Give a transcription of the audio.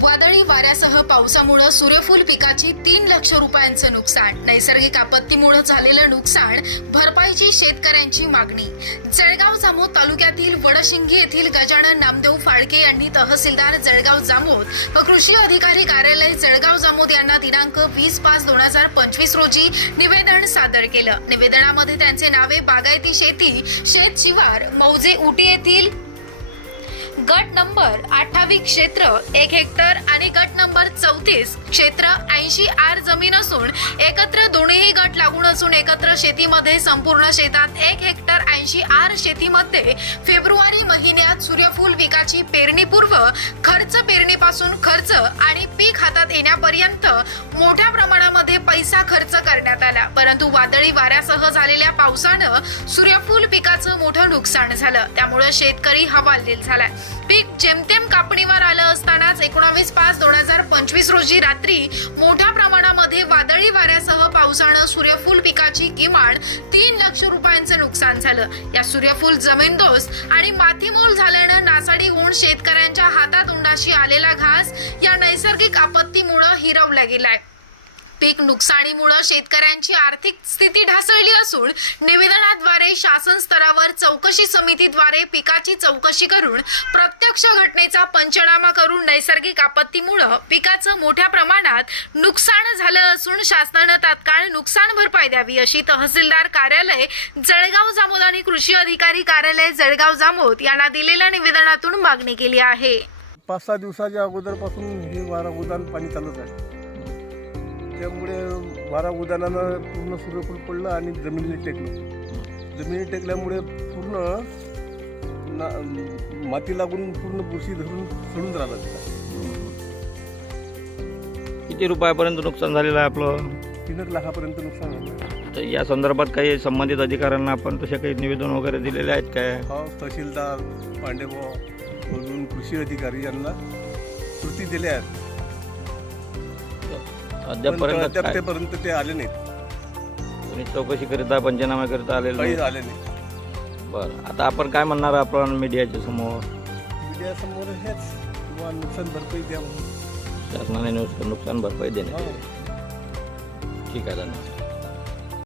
वादळी वाऱ्यासह पावसामुळे सूर्यफूल पिकाची तीन लक्ष रुपयांचं नुकसान. नैसर्गिक आपत्तीमुळे झालेलं नुकसान भरपाईची शेतकऱ्यांची मागणी. जळगाव जामोद तालुक्यातील वडशिंगी येथील गजानन नामदेव फाळके यांनी तहसीलदार जळगाव जामोद व कृषी अधिकारी कार्यालय जळगाव जामोद यांना दिनांक वीस पाच दोन हजार पंचवीस रोजी निवेदन सादर केलं. निवेदनामध्ये त्यांचे नावे बागायती शेती शेत शिवार मौजे उटी येथील गट नंबर अठ्ठावीस क्षेत्र एक हेक्टर आणि गट नंबर चौतीस क्षेत्र ऐंशी आर जमीन असून एकत्र दोन्ही गट लागून असून एकत्र शेतीमध्ये संपूर्ण शेतात एक हेक्टर ऐंशी आर शेतीमध्ये फेब्रुवारी महिन्यात सूर्यफूल पिकाची पेरणीपूर्व खर्च पेरणीपासून खर्च आणि पीक हातात येण्यापर्यंत मोठ्या प्रमाणामध्ये पैसा खर्च करण्यात आला. परंतु वादळी वाऱ्यासह झालेल्या पावसानं सूर्यफूल पिकाचं मोठं नुकसान झालं. त्यामुळे शेतकरी हवालदिल झालाय. पीक जेमतेम कापणीवर आलं असतानाच एकोणावीस पाच दोन हजार पंचवीस रोजी रात्री मोठ्या प्रमाणामध्ये वादळी वाऱ्यासह पावसानं सूर्यफूल पिकाची किमान तीन लक्ष रुपयांचं नुकसान झालं. या सूर्यफूल जमीनदोस आणि मातीमोल झाल्यानं नासाडी होऊन शेतकऱ्यांच्या हातात उंडाशी आलेला घास या नैसर्गिक आपत्तीमुळं हिरवला गेलाय. पीक नुकसानीमुळे शेतकऱ्यांची आर्थिक स्थिती ढासळली असून निवेदनात शासन स्तरावर चौकशी समितीद्वारे पिकाची चौकशी करून प्रत्यक्ष घटनेचा पंचनामा करून नैसर्गिक आपत्तीमुळं पिकाचं मोठ्या प्रमाणात नुकसान झालं असून शासनानं तात्काळ नुकसान भरपाई द्यावी अशी तहसीलदार कार्यालय जळगाव जामोद आणि कृषी अधिकारी कार्यालय जळगाव जामोद यांना दिलेल्या निवेदनातून मागणी केली आहे. पाच सहा दिवसाच्या अगोदरपासून हे वारा उदान पाणी चालत आहे. त्यामुळे वारा उदानानं पूर्ण सूर्यफूल पडलं आणि जमिनीला टेकलं. जमिनी टेकल्यामुळे पूर्ण ना माती लागून पूर्ण बुरशी धरून सडून राहिलं तिला किती रुपयापर्यंत नुकसान झालेलं आहे आपलं? तीन एक लाखापर्यंत नुकसान झालं. तर या संदर्भात काही संबंधित अधिकाऱ्यांना आपण तसे काही निवेदन वगैरे दिलेले आहेत काय? हा तहसीलदार पांडेभाऊ अजून कृषी अधिकारी यांना कृती दिल्या आहेत. अद्यापपर्यंत ते आले नाहीत. कोणी चौकशीकरिता पंचनाम्याकरिता आलेलं. काही नाही आले नाही. बरं आता आपण काय म्हणणार आपण मीडियाच्या समोर? मीडियासमोर हेच किंवा नुकसान भरपाई द्या म्हणून. शासनाने नुकसान नुकसान भरपाई देण्यात हो. ठीक आहे धन्यवाद.